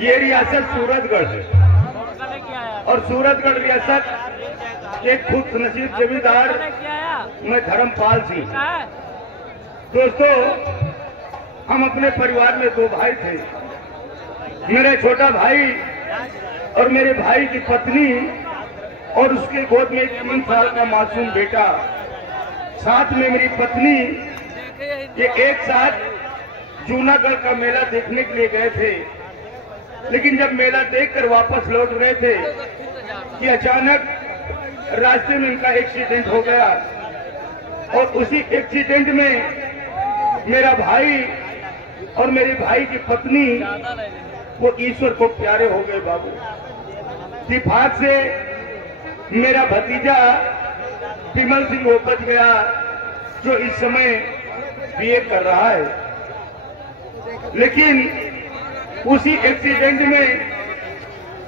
ये रियासत सूरतगढ़ है और सूरतगढ़ रियासत एक खुद नसीब जमींदार मैं धर्मपाल सिंह। दोस्तों, हम अपने परिवार में दो भाई थे। मेरा छोटा भाई और मेरे भाई की पत्नी और उसके गोद में 3 साल का मासूम बेटा, साथ में मेरी पत्नी, ये एक साथ जूनागढ़ का मेला देखने के लिए गए थे। लेकिन जब मेला देखकर वापस लौट रहे थे कि अचानक रास्ते में इनका एक्सीडेंट हो गया और उसी एक्सीडेंट में मेरा भाई और मेरे भाई की पत्नी वो ईश्वर को प्यारे हो गए। बाबू, इत्तेफाक से मेरा भतीजा विमल सिंह वो बच गया, जो इस समय बीए कर रहा है। लेकिन उसी एक्सीडेंट में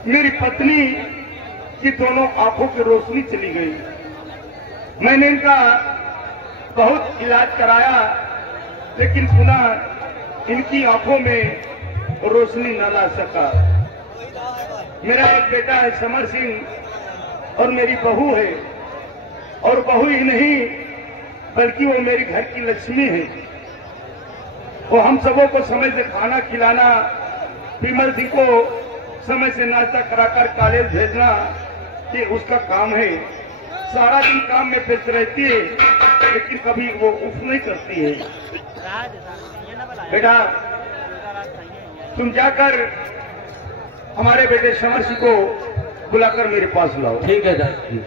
मेरी पत्नी की दोनों आंखों की रोशनी चली गई। मैंने इनका बहुत इलाज कराया, लेकिन पुनः इनकी आंखों में रोशनी न ला सका। मेरा एक बेटा है समर सिंह और मेरी बहू है, और बहू ही नहीं बल्कि वो मेरी घर की लक्ष्मी है। वो हम सबों को समय से खाना खिलाना, विमल सिंह को समय से नाश्ता कराकर कॉलेज भेजना, ये उसका काम है। सारा दिन काम में व्यस्त रहती है, लेकिन कभी वो उफ नहीं करती है। बेटा, तुम जाकर हमारे बेटे समर सिंह को बुलाकर मेरे पास लाओ। ठीक है दादी।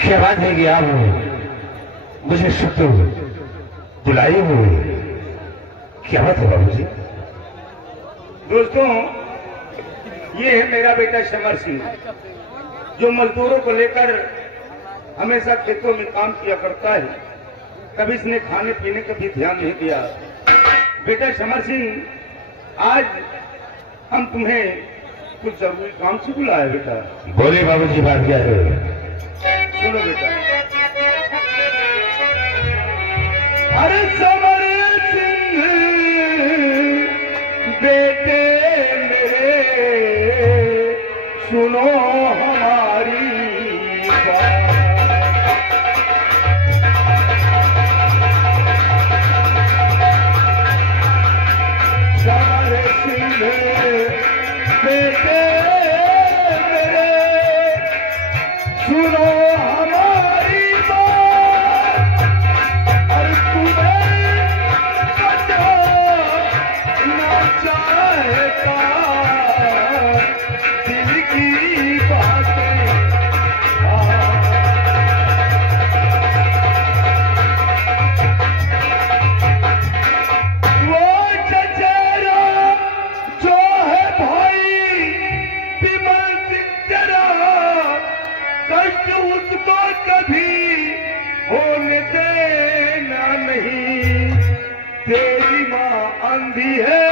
क्या बात है कि आप मुझे शत्रु बुलाए हुए, क्या बात है बाबू जी? दोस्तों, ये है मेरा बेटा समर सिंह, जो मजदूरों को लेकर हमेशा खेतों में काम किया करता है। कभी इसने खाने पीने का भी ध्यान नहीं दिया। बेटा समर सिंह, आज हम तुम्हें कुछ जरूरी काम से बुलाया। बेटा बोले बाबूजी, बात क्या है? सुनो बेटा। अरे समर सिंह बेटे मेरे, सुनो हमारी बात। समर सिंह बेटे मेरे, सुनो हमारी बात। और तुम्हें पता ना चाहता दिल की बातें। वो चचेरा जो है भाई विमल सिंह तेरा, कष्ट उसको कभी होने देना नहीं। तेरी माँ अंधी है,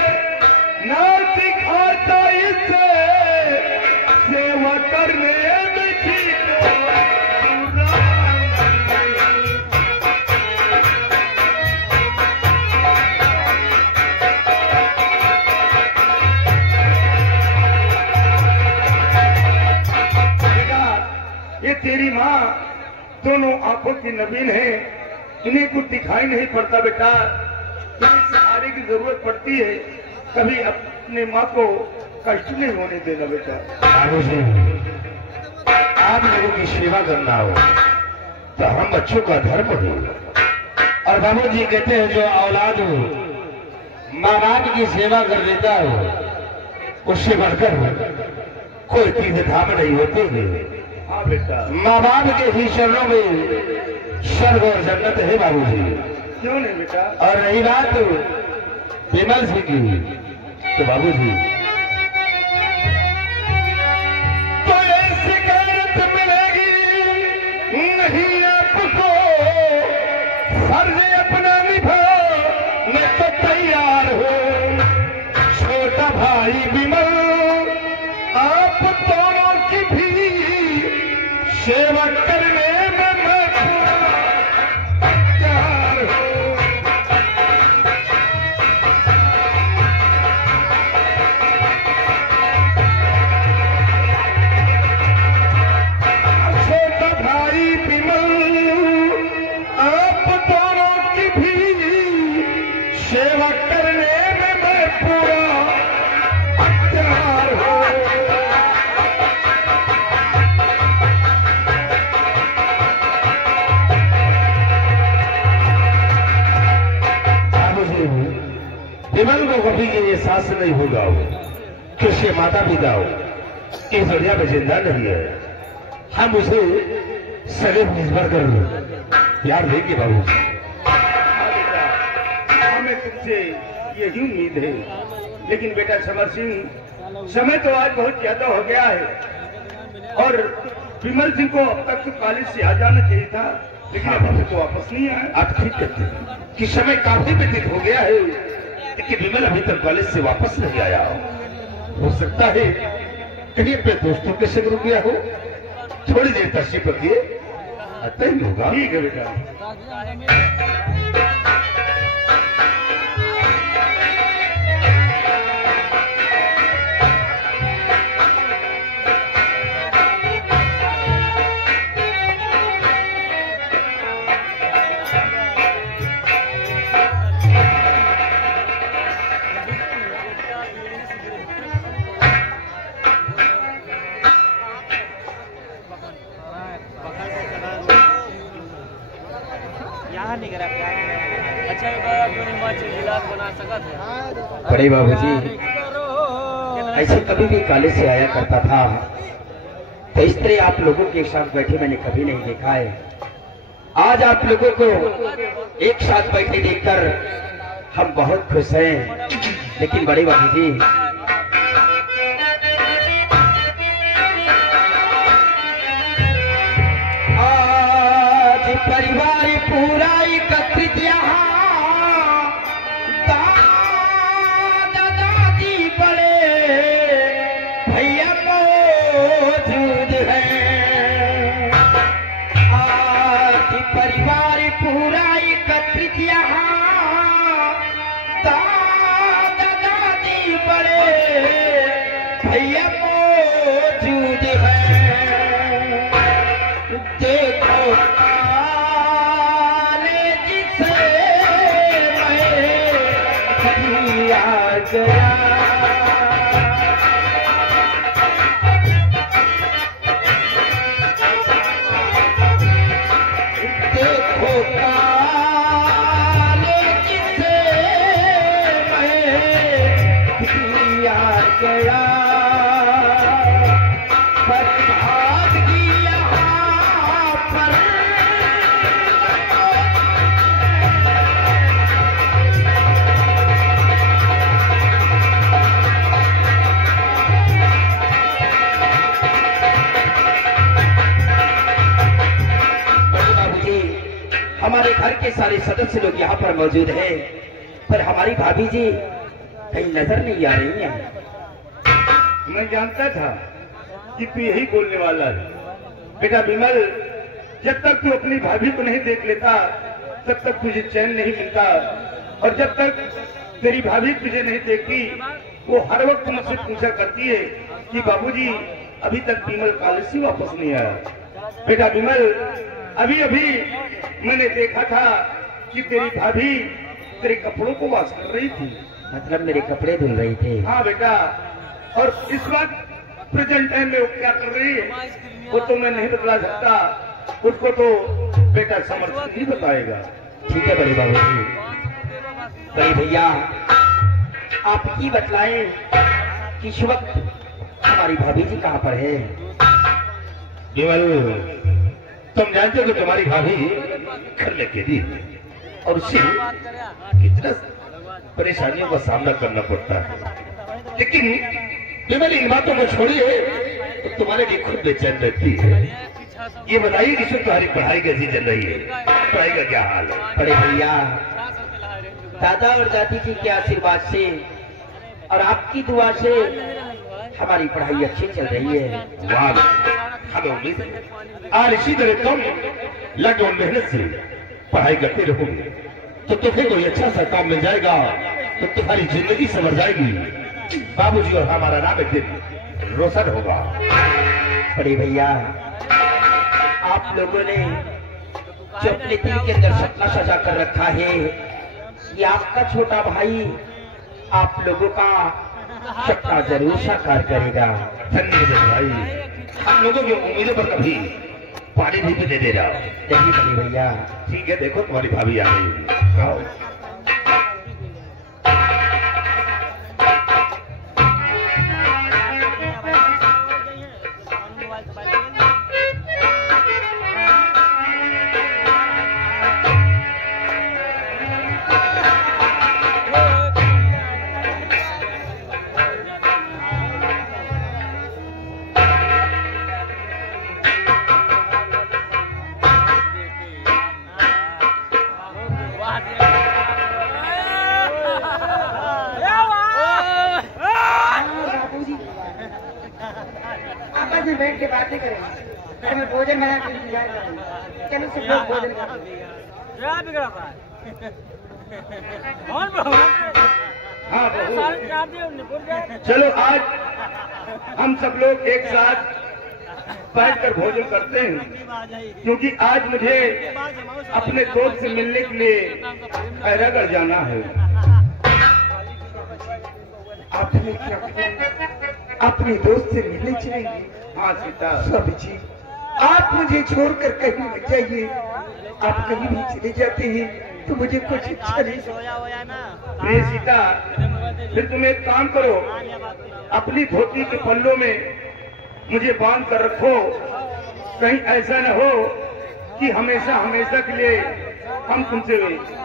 ना सिखाता इसे सेवा करने में ठीक हो। ये तेरी माँ दोनों आंखों की नवीन है, इन्हें कुछ दिखाई नहीं पड़ता। बेटा, तुम्हें सहारे की जरूरत पड़ती है, कभी अपने माँ को कष्ट नहीं होने देना। बेटा बाबूजी, आप लोगों की सेवा करना हो तो हम बच्चों का धर्म हो। और बाबूजी कहते हैं, जो औलाद माँ बाप की सेवा कर देता हो, उससे बढ़कर कोई तीर्थ धाम नहीं होते हैं। हाँ बेटा, माँ बाप के ही चरणों में स्वर्ग और जन्नत है बाबूजी। क्यों नहीं बेटा? और रही बात विमल सिंह की, तो बाबूजी तो ये शिकायत मिलेगी नहीं आपको, फर्ज अपना निभाने तो तैयार हो। छोटा भाई विमल आप दोनों की भी सेवा करने में मैं तैयार हूं। छोटा भाई विमल आप दोनों की भी सेवा करने में मैं पूरा तैयार हूं। विमल को कभी ये एहसास नहीं होगा कि उसके माता पिता इस दुनिया में जिंदा नहीं है। हम उसे सगे भर कर प्यार देंगे बाबू। हमें तुमसे यही उम्मीद है, लेकिन बेटा समर सिंह समय तो आज बहुत ज्यादा हो गया है और विमल सिंह को अब तक तो कॉलेज से आ जाना चाहिए था, लेकिन अब तक तो वापस नहीं आया। आप ठीक कहते हैं कि समय काफी व्यतीत हो गया है, लेकिन विमल अभी तक कॉलेज से वापस नहीं आया। हो सकता है कहीं अपने दोस्तों के संग रुक गया हो। थोड़ी देर तशरीफ रखिए, आता ही होगा। ठीक है बेटा। बड़े बाबूजी ऐसे कभी भी कॉलेज से आया करता था, तो इस तरह आप लोगों के साथ बैठे मैंने कभी नहीं देखा है। आज आप लोगों को एक साथ बैठे देखकर हम बहुत खुश हैं। लेकिन बड़े बाबूजी आज परिवार पूरा एकत्रित यहाँ परिवार पूरा एकत्रित यहाँ दादा दादी बड़े भैया मौजूद हैं। देखो कॉलेज से मैं आ गया। हमारे घर के सारे सदस्य लोग यहाँ पर मौजूद हैं, पर हमारी भाभी जी कहीं नजर नहीं आ रही हैं। मैं जानता था कि तू यही बोलने वाला है। बेटा विमल, जब तक तू अपनी भाभी को नहीं देख लेता तब तक तुझे चैन नहीं मिलता, और जब तक तेरी भाभी तुझे नहीं देखती वो हर वक्त मुझसे पूछा करती है कि बाबूजी अभी तक विमल कॉलेज से वापस नहीं आया। बेटा विमल, अभी अभी मैंने देखा था कि तेरी भाभी तेरे कपड़ों को वॉश कर रही थी। मतलब मेरे कपड़े धुल रही थी? हाँ बेटा, और इस वक्त प्रेजेंट टाइम में वो क्या कर रही है वो तो मैं नहीं बता सकता, उसको तो बेटा समर सिंह ही बताएगा। ठीक है बड़े बाबूजी। बड़े भैया आप ही बतलाएं कि इस वक्त हमारी भाभी जी कहाँ पर है? विमल, तुम जानते हो कि तुम्हारी भाभी घर में अकेली है और उसे कितना परेशानियों का सामना करना पड़ता है। लेकिन विमल इन बातों को छोड़िए तो तुम्हारे लिए खुद बेचैन रहती है। ये बताइए कि तुम्हारी पढ़ाई कैसी चल रही है? पढ़ाई का क्या हाल है? बड़े भैया, दादा और दादी की के आशीर्वाद से और आपकी दुआ से हमारी पढ़ाई अच्छी चल रही है। वाह, हमें उम्मीद है आज इसी तरह तुम लगन मेहनत से पढ़ाई करते रहोगे तो तुम्हें कोई अच्छा सा काम मिल जाएगा तो तुम्हारी जिंदगी संवर जाएगी। बाबूजी और हमारा नाम एक दिन रोशन होगा। बड़े भैया, आप लोगों ने जो अपने दिल के अंदर सपना सजा कर रखा है, ये आपका छोटा भाई आप लोगों का सपना जरूर साकार करेगा। धन्यवाद भाई, हम लोगों की उम्मीदों पर कभी पानी नहीं पीने दे रहा। देखिए बड़े भैया, ठीक है, देखो तुम्हारी भाभी आ गई है। आओ। आपस में बैठ के बातें करेंगे, हमें भोजन बना के इंतजार करेंगे। चलो सब लोग भोजन करें। हाँ बहू, चलो आज हम सब लोग एक साथ बैठकर भोजन करते हैं, क्योंकि आज मुझे अपने दोस्त से मिलने के लिए खैरागढ़ जाना है। आपने क्या किया? अपने दोस्त से मिलने चलेंगे? हाँ सीता, स्वामी जी, आप मुझे छोड़कर कहीं मत जाइए। आप कहीं भी चले जाते हैं तो मुझे कुछ अच्छा नहीं। प्रिय सीता, फिर तुम एक काम करो, अपनी धोती के पल्लों में मुझे बांध कर रखो। कहीं ऐसा न हो कि हमेशा हमेशा के लिए हम तुमसे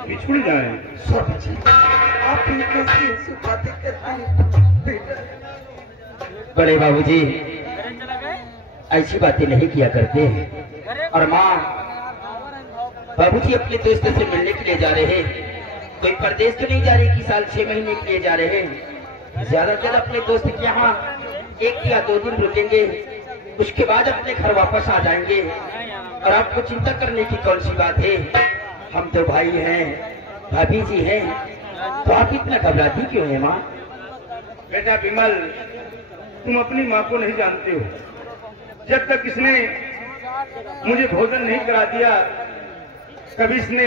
बिछुड़ जाएं। स्वामी जी, आप भी कैसी ऐसी बातें करते हैं बेटा? बड़े बाबूजी ऐसी बातें नहीं किया करते हैं। और माँ, बाबूजी अपने दोस्त से मिलने के लिए जा रहे हैं। कोई परदेश तो नहीं जा रहे कि साल 6 महीने के लिए जा रहे हैं। ज्यादा से ज्यादा अपने दोस्त के यहाँ 1 या 2 दिन रुकेंगे, उसके बाद अपने घर वापस आ जाएंगे। और आपको चिंता करने की कौन सी बात है? हम तो भाई हैं, भाभी जी हैं, तो आप इतना घबराती क्यों है माँ? बेटा विमल, तुम अपनी माँ को नहीं जानते हो। जब तक इसने मुझे भोजन नहीं करा दिया, कभी इसने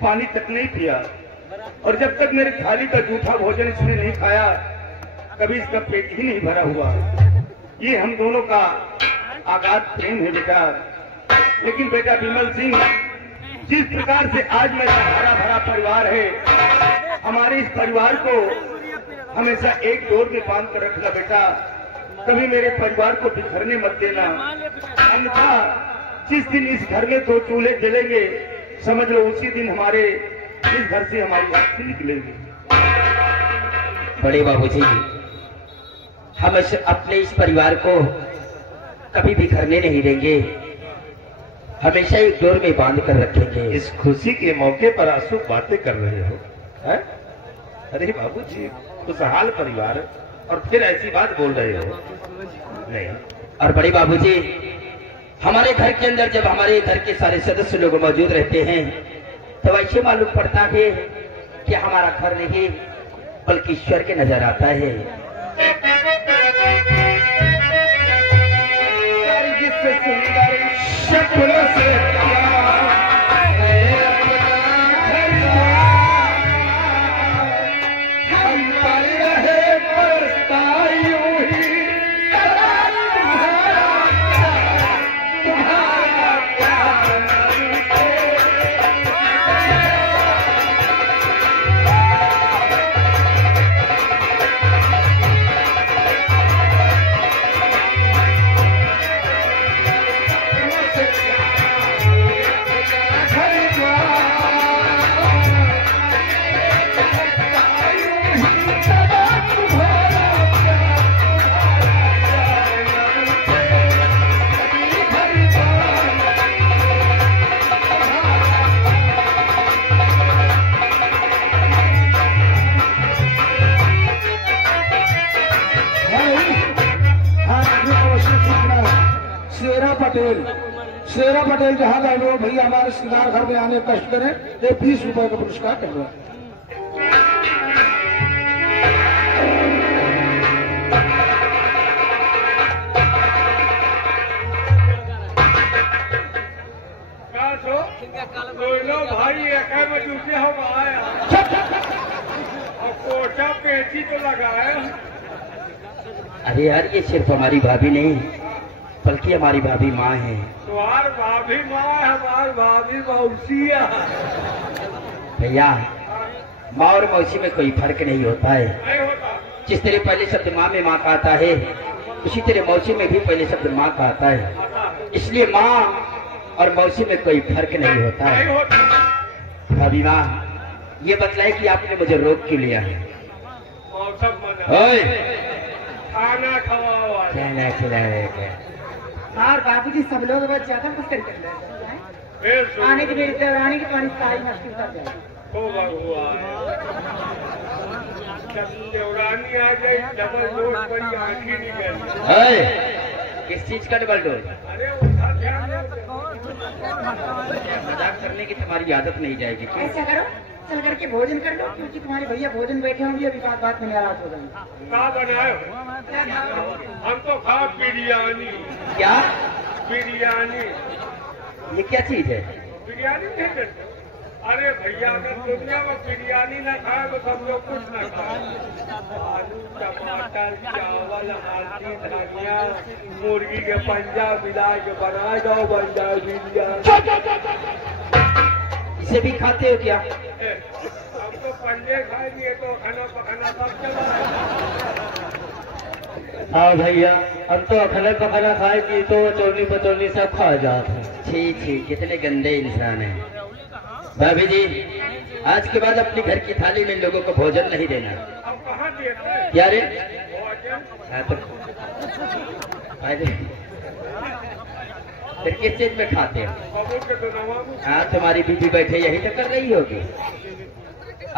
पानी तक नहीं पिया, और जब तक मेरे थाली का जूठा भोजन इसने नहीं खाया, कभी इसका पेट ही नहीं भरा हुआ। ये हम दोनों का आगाध प्रेम है बेटा। लेकिन बेटा विमल सिंह, जिस प्रकार से आज मेरा हरा भरा परिवार है, हमारे इस परिवार को हमेशा एक डोर में बांध कर रखना बेटा। कभी मेरे परिवार को बिखरने मत देना, अन्यथा जिस दिन इस घर में 2 चूल्हे जलेंगे, समझ लो उसी दिन हमारे इस घर से हमारी आंखें निकलेगी। बड़े बाबूजी, हम अपने इस परिवार को कभी बिखरने नहीं देंगे, हमेशा एक डोर में बांध कर रखेंगे। इस खुशी के मौके पर आंसू बातें कर रहे हो है? अरे बाबूजी, खुशहाल परिवार और फिर ऐसी बात बोल रहे हो? नहीं। और बड़े बाबूजी, हमारे घर के अंदर जब हमारे घर के सारे सदस्य लोग मौजूद रहते हैं तो ऐसे मालूम पड़ता है कि हमारा घर नहीं बल्कि ईश्वर के नजर आता है। जिससे सुंदर शक्लों से शेरा पटेल जहाँ गए वो भैया हमारे श्रृंगार घर में आने कष्ट करें, ये 20 रुपए का पुरस्कार कर रहे हैं। भाई दूसरे हम आया और कोटा पेची तो लगाया। अरे यार ये सिर्फ हमारी भाभी नहीं बल्कि हमारी भाभी माँ है। तुम्हार भाभी माँ है, हमार भाभी मौसी है। भैया माँ और मौसी में कोई फर्क नहीं होता है। नहीं होता। जिस तरह पहले शब्द माँ में माँ का आता है उसी तरह मौसी में भी पहले शब्द माँ का आता है। इसलिए माँ और मौसी में कोई फर्क नहीं होता नहीं है। होता। भाभी माँ ये बतलाए कि आपने मुझे रोक क्यों लिया है? मौसम बना। ओए खाना खवाओ। कहना खिलाए क्या? और बाबूजी सब लोग बहुत ज्यादा मस्ती कर रहे हैं। फिर आने की मेरी देवरानी की तुम्हारी सारी मस्ती कर जाए। तो भगवान जब देवरानी आ गई डबल डोज बड़ी आंखी निकल। ओए किस चीज का डबल डोज? अरे उठा ध्यान मजाक करने की तुम्हारी आदत नहीं जाएगी क्यों? ऐसा करो चल करके भोजन कर लो, क्योंकि तुम्हारे भैया भोजन बैठे होंगे, अभी बात में नाराज हो जाएंगे। का बनायो? हम तो खा बिरयानी। क्या बिरयानी ये क्या चीज है? बिरयानी नहीं करते। अरे भैया अगर दुनिया में बिरयानी न खाए तो सब लोग कुछ न खाए। आलू टमाटर चावल हल्दी धनिया मुर्गी के पंजा मिला के बना दो, बन जाए बिरयानी। इसे भी खाते हो क्या? हम तो पंजे खाएंगे तो खाना पकाना सब चला। हाँ भैया हम तो अखले पखाना खाए की तो चोली पचोली सब खा जाते। छी छी कितने गंदे इंसान हैं। भाभी जी आज के बाद अपने घर की थाली में लोगों को भोजन नहीं देना। अब कहाँ देते हैं क्या रे? भोजन? हाँ तो अरे फिर किस चीज में खाते हो? बाबू के तो नवाबू। हाँ तुम्हारी बीबी बैठे यही तो कर रही होगी।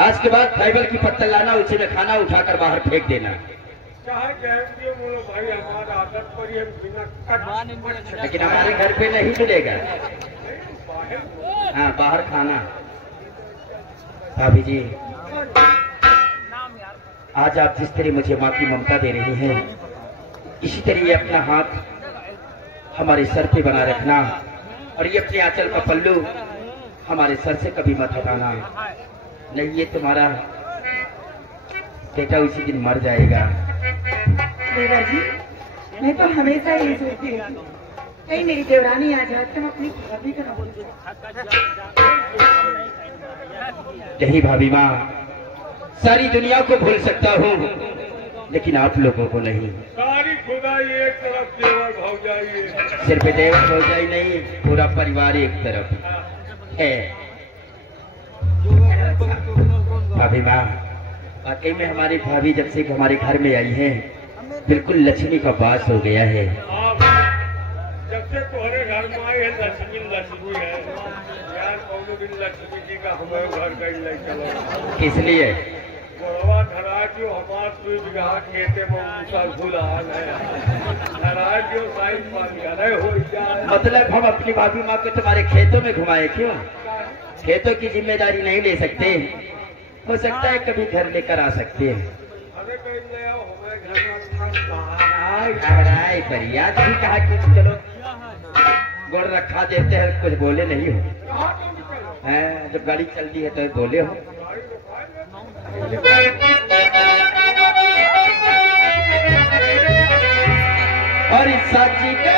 आज के बाद फाइबर की पत्तल लाना, उसी में खाना उठाकर बाहर फेंक देना। चाहे कहेंगे बोलो भाई हमारा आदत पर ये बिना कट लेकिन हमारे घर पे नहीं मिलेगा। हाँ बाहर खाना। भाभी जी आज आप जिस तरह मुझे माँ की ममता दे रही हैं इसी तरह ये अपना हाथ हमारे सर पे बना रखना और ये अपने आंचल का पल्लू हमारे सर से कभी मत हटाना, नहीं ये तुम्हारा बेटा उसी दिन मर जाएगा। देवर जी मैं तो हमेशा यही सोचती रहती हूँ कहीं मेरी देवरानी आ जाए तो मैं अपनी भाभी का नाम बोल। यही भाभी माँ सारी दुनिया को भूल सकता हूँ लेकिन आप लोगों को नहीं। सारी खुदाई एक तरफ देवर भौजाई सिर्फ देवर भौजाई नहीं पूरा परिवार एक तरफ है। भाभी माँ वाकई में हमारी भाभी जब से हमारे घर में आई है बिल्कुल लक्ष्मी का वास हो गया है। जब से तुम्हारे घर में आई है लक्ष्मी लक्ष्मी है यार। कौन दिन लक्ष्मी जी का हमारे घर का ही नहीं चलो किस लिए? गोरवा धरा जो हमारे कोई बिघा खेते में उनका भूलान है धरा जो साइज पानी अरे हो जाए। मतलब हम अपनी भाभी माँ को तुम्हारे खेतों में घुमाए क्यों? खेतों की जिम्मेदारी नहीं ले सकते? हो सकता है कभी घर लेकर आ सकते हैं। अरे कहीं ले आओ हमारे घर में घबराए पर याद भी कहा कि चलो गुड़ रखा देते हैं कुछ बोले नहीं हो हैं? जब गाड़ी चलती है तो बोले हो। और इस सब्जी के